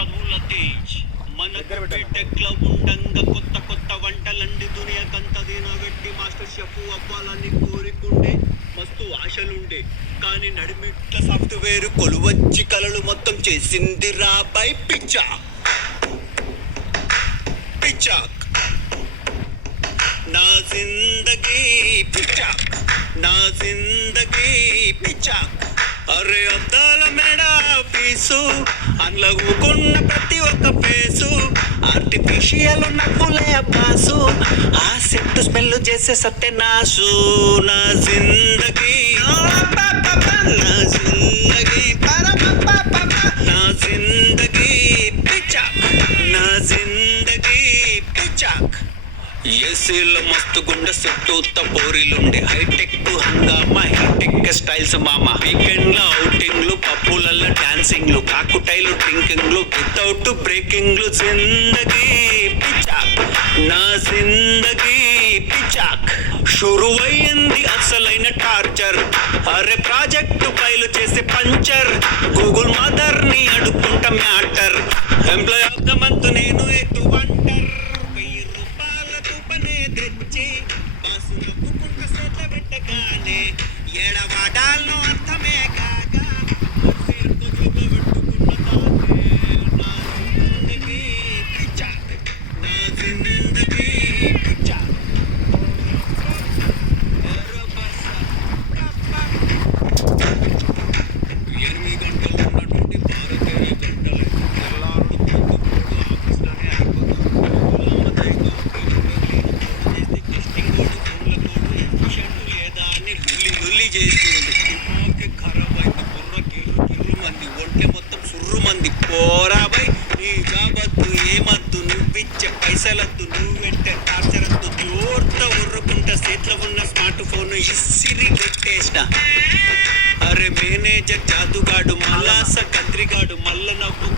చదువుల తేజ్ మనకు బీటెక్ లో ఉండంగా కొత్త కొత్త వంటలండి దునియాకంత దీనబెట్టి మాస్టర్ షెఫ్ అవ్వాలని కోరికుండే మస్తు ఆశలుండే కానీ నడిమిట్ల సాఫ్ట్వేర్ కొలువచ్చి కలలు మొత్తం చేసింది రాబాయ్ పిచ్చాక్ పిచ్చాక్ నా జిందగీ పిచ్చాక్ నా జిందగీ పిచ్చాక్ అరే అద్దాల మేడ ఫీసు అందులోకున్న ప్రతి ఒక్క ఫేసు ఆర్టిఫిషియల్ నవ్వులే అబ్బాసు ఆ సెట్ స్మెల్ చేసే సత్యనాశు నా జిందగీ నా జిందగీ నా జిందగీ పిచ్చాక్ నా జిందగీ పిచ్చాక్ ఏసీలో మస్తు గుండె చుట్టూత పోరీలుండే హైటెక్ హంగామా హైటెక్ స్టైల్స్ మామ వీకెండ్ల అవుటింగ్లు పప్పులల్ల డాన్సింగ్లు కాకుటైలు డ్రింకింగ్లు వితౌట్ బ్రేకింగ్లు జిందగీ పిచ్చాక్ నా జిందగీ పిచ్చాక్ షురువయ్యింది అసలైన టార్చర్ అరే ప్రాజెక్టు ఫైలు చేసే పంచర్ గూగుల్ మదర్ ని అడుక్కుంట matter employee of the month నేను ఎటు వంటర్ తెచ్చి బాసు నొక్కుకుంట సోట్ల పెట్టగానే ఎడవాడాల్లో అర్థమే కాగా పెట్టుకున్న నా జిందగీ పిచ్చాక్ నా జిందగీ పిచ్చాక్ 8 గంటలు ఉన్నటువంటి భారతీయ గంటలు ఆఫీస్లోనే పోరాబై నీ జాబద్దు ఏమద్దు నువ్విచ్చే పైసలద్దు నువ్వెంటే టార్చరద్దు జోర్త ఉర్రుకుంట చేతిలో ఉన్న స్మార్ట్ ఫోన్ ఇసిరి కొట్టేసిన అరే మేనేజర్ జాదుగాడు మల్లాస కత్రిగాడు మల్ల నవ్వు